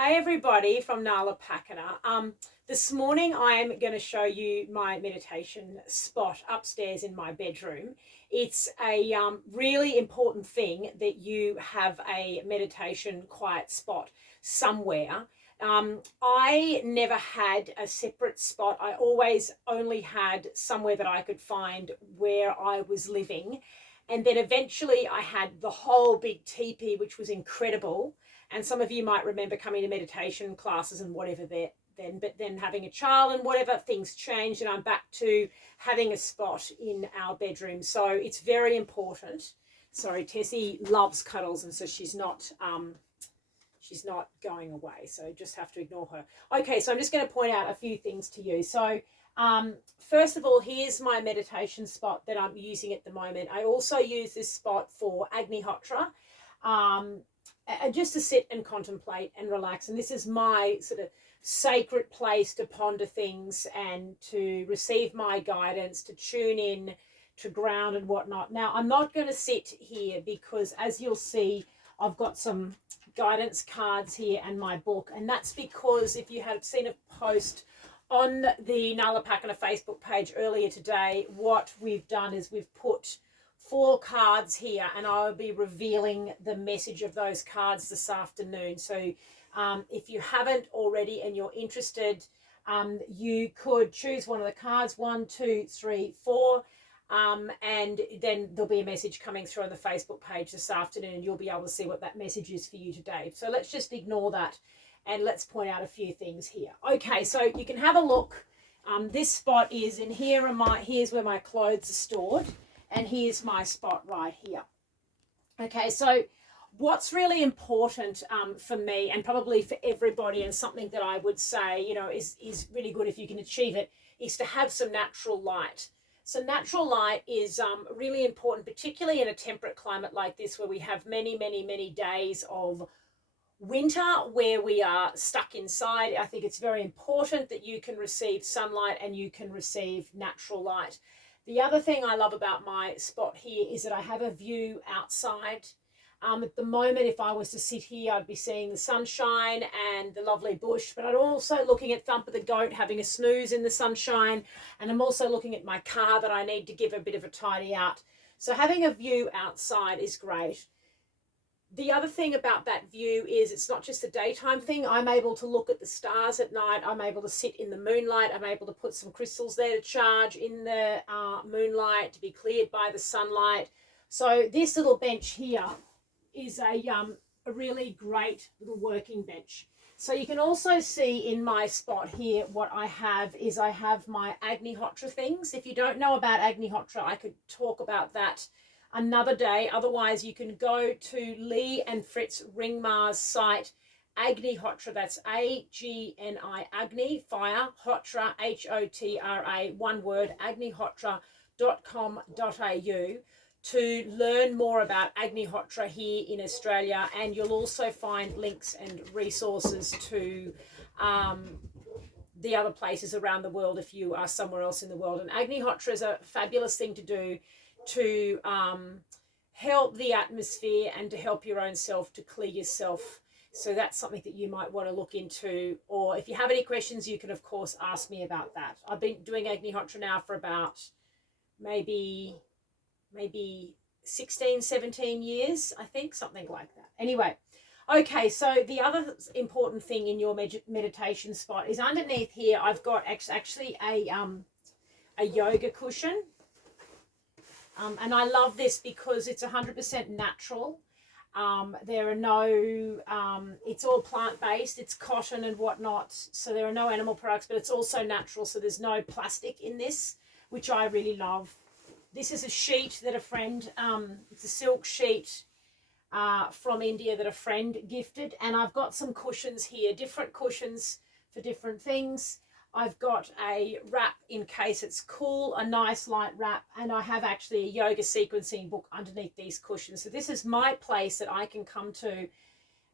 Hey everybody from Nala Pakana. This morning I'm going to show you my meditation spot upstairs in my bedroom. It's a really important thing that you have a meditation quiet spot somewhere. I never had a separate spot. I always only had somewhere that I could find where I was living. And then eventually I had the whole big teepee, which was incredible. And some of you might remember coming to meditation classes and whatever there then, but then having a child and whatever, things changed and I'm back to having a spot in our bedroom. So it's very important. Sorry, Tessy loves cuddles, and so she's not going away. So just have to ignore her. Okay, so I'm just going to point out a few things to you. So first of all, here's my meditation spot that I'm using at the moment. I also use this spot for Agnihotra. Just to sit and contemplate and relax. And this is my sort of sacred place to ponder things and to receive my guidance, to tune in, to ground and whatnot. Now, I'm not going to sit here because, as you'll see, I've got some guidance cards here and my book. And that's because if you had seen a post on the Nala Pakana Facebook page earlier today, what we've done is we've put 4 cards here, and I'll be revealing the message of those cards this afternoon. So if you haven't already and you're interested, you could choose one of the cards, 1, 2, 3, 4, and then there'll be a message coming through on the Facebook page this afternoon, and you'll be able to see what that message is for you today. So let's just ignore that and let's point out a few things here. Okay, so you can have a look. This spot is in here, and here's where my clothes are stored. And here's my spot right here. Okay, so what's really important for me, and probably for everybody, and something that I would say, is really good if you can achieve it, is to have some natural light. So natural light is really important, particularly in a temperate climate like this, where we have many, many, many days of winter where we are stuck inside. I think it's very important that you can receive sunlight and you can receive natural light. The other thing I love about my spot here is that I have a view outside. At the moment, if I was to sit here, I'd be seeing the sunshine and the lovely bush, but I'm also looking at Thumper the goat having a snooze in the sunshine, and I'm also looking at my car that I need to give a bit of a tidy out. So having a view outside is great. The other thing about that view is it's not just a daytime thing. I'm able to look at the stars at night. I'm able to sit in the moonlight. I'm able to put some crystals there to charge in the moonlight, to be cleared by the sunlight. So this little bench here is a really great little working bench. So you can also see in my spot here what I have is I have my Agnihotra things. If you don't know about Agnihotra, I could talk about that another day. Otherwise, you can go to Lee and Fritz Ringmar's site, Agnihotra, that's A-G-N-I, Agni, fire, Hotra, H-O-T-R-A, one word, agnihotra.com.au, to learn more about Agnihotra here in Australia. And you'll also find links and resources to the other places around the world if you are somewhere else in the world. And Agnihotra is a fabulous thing to do to help the atmosphere and to help your own self, to clear yourself. So that's something that you might want to look into. Or if you have any questions, you can, of course, ask me about that. I've been doing Agnihotra now for about maybe 16, 17 years, I think, something like that. Anyway, okay, so the other important thing in your meditation spot is underneath here, I've got actually a yoga cushion. And I love this because it's 100% natural. There are no, it's all plant-based, it's cotton and whatnot, so there are no animal products, but it's also natural, so there's no plastic in this, which I really love. This is a sheet that a friend, it's a silk sheet from India that a friend gifted, and I've got some cushions here, different cushions for different things. I've got a wrap in case it's cool, a nice light wrap, and I have actually a yoga sequencing book underneath these cushions. So this is my place that I can come to,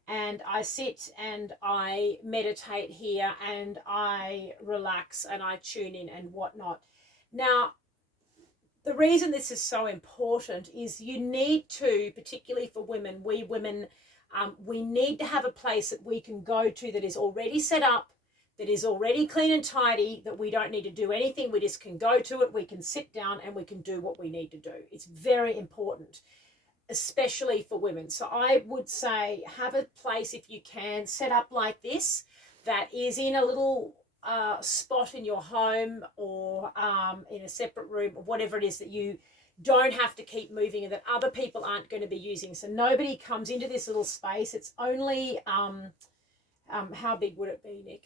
and I sit and I meditate here and I relax and I tune in and whatnot. Now, the reason this is so important is you need to, particularly for women, we women We need to have a place that we can go to that is already set up, that is already clean and tidy, that we don't need to do anything. We just can go to it, we can sit down, and we can do what we need to do. It's very important, especially for women. So I would say have a place, if you can, set up like this, that is in a little spot in your home, or in a separate room, or whatever it is, that you don't have to keep moving and that other people aren't going to be using. So nobody comes into this little space. It's only, how big would it be, Nick?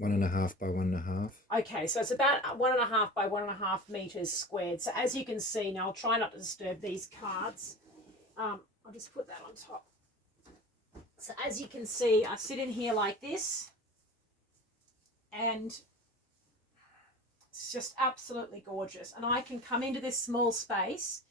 1.5 by 1.5. Okay, so it's about 1.5 by 1.5 meters squared. So as you can see, now I'll try not to disturb these cards. I'll just put that on top. So as you can see, I sit in here like this, and it's just absolutely gorgeous. And I can come into this small space,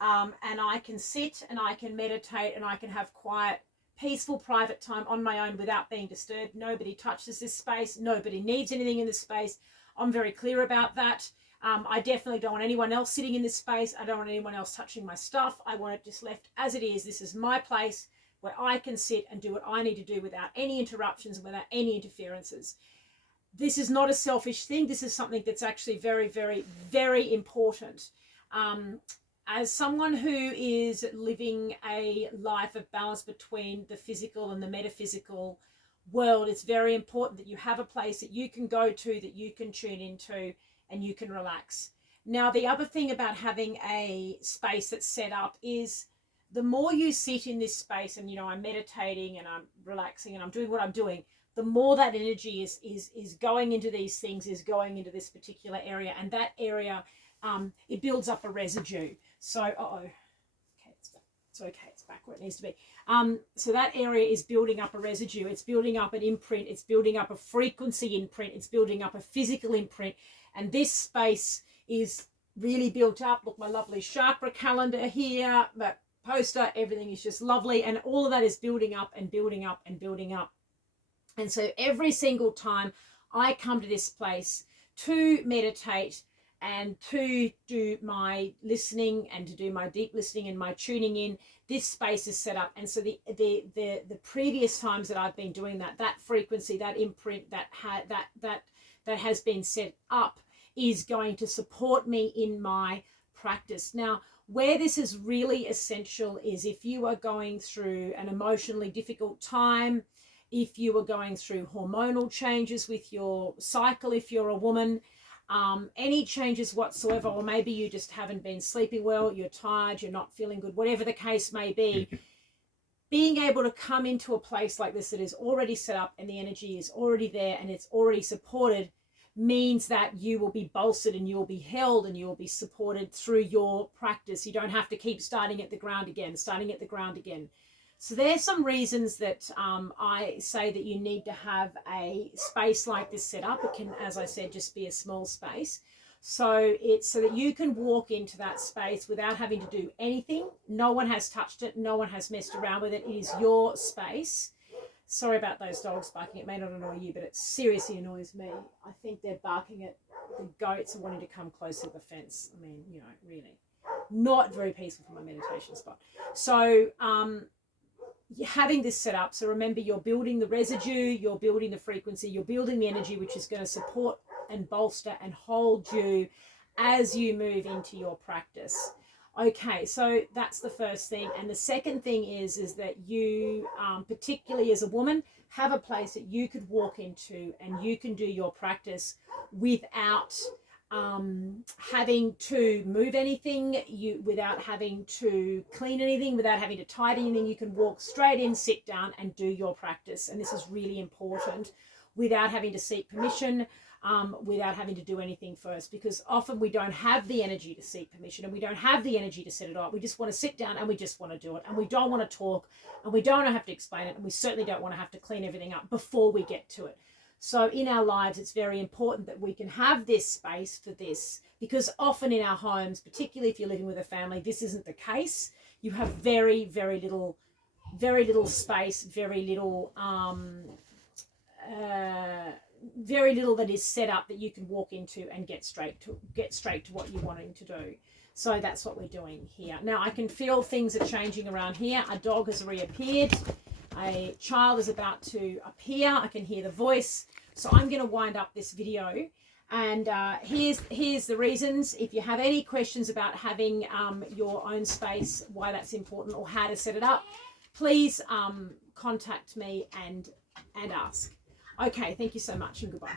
and I can sit and I can meditate and I can have quiet, peaceful, private time on my own without being disturbed. Nobody touches this space. Nobody needs anything in this space. I'm very clear about that. I definitely don't want anyone else sitting in this space. I don't want anyone else touching my stuff. I want it just left as it is. This is my place where I can sit and do what I need to do without any interruptions and without any interferences. This is not a selfish thing. This is something that's actually very, very, very important. As someone who is living a life of balance between the physical and the metaphysical world, it's very important that you have a place that you can go to, that you can tune into, and you can relax. Now, the other thing about having a space that's set up is the more you sit in this space and, I'm meditating and I'm relaxing and I'm doing what I'm doing, the more that energy is going into these things, is going into this particular area. And that area, it builds up a residue. So, okay, it's okay, it's back where it needs to be. So that area is building up a residue. It's building up an imprint. It's building up a frequency imprint. It's building up a physical imprint. And this space is really built up. Look, my lovely chakra calendar here, that poster, everything is just lovely. And all of that is building up and building up and building up. And so every single time I come to this place to meditate and to do my listening and to do my deep listening and my tuning in, this space is set up. And so the previous times that I've been doing that frequency, that imprint, that has been set up is going to support me in my practice. Now, where this is really essential is if you are going through an emotionally difficult time, if you are going through hormonal changes with your cycle, if you're a woman, any changes whatsoever, or maybe you just haven't been sleeping well, you're tired, you're not feeling good, whatever the case may be, being able to come into a place like this that is already set up and the energy is already there and it's already supported means that you will be bolstered and you will be held and you will be supported through your practice. You don't have to keep starting at the ground again. So there's some reasons that I say that you need to have a space like this set up. It can, as I said, just be a small space. So it's so that you can walk into that space without having to do anything. No one has touched it. No one has messed around with it. It is your space. Sorry about those dogs barking. It may not annoy you, but it seriously annoys me. I think they're barking at the goats and wanting to come closer to the fence. I mean, really not very peaceful for my meditation spot. So having this set up, so remember, you're building the residue, you're building the frequency, you're building the energy, which is going to support and bolster and hold you as you move into your practice. Okay, so that's the first thing. And the second thing is that you, particularly as a woman, have a place that you could walk into and you can do your practice without having to move anything, without having to clean anything, without having to tidy anything. You can walk straight in, sit down and do your practice. And this is really important, without having to seek permission, without having to do anything first, because often we don't have the energy to seek permission and we don't have the energy to set it up. We just want to sit down and we just want to do it, and we don't want to talk and we don't have to explain it, and we certainly don't want to have to clean everything up before we get to it. So in our lives, it's very important that we can have this space for this, because often in our homes, particularly if you're living with a family, this isn't the case. You have very, very little space, very little that is set up that you can walk into and get straight to what you're wanting to do. So that's what we're doing here. Now I can feel things are changing around here. A dog has reappeared. A child is about to appear. I can hear the voice. So I'm going to wind up this video. And here's the reasons. If you have any questions about having your own space, why that's important, or how to set it up, please contact me and ask. Okay, thank you so much and goodbye.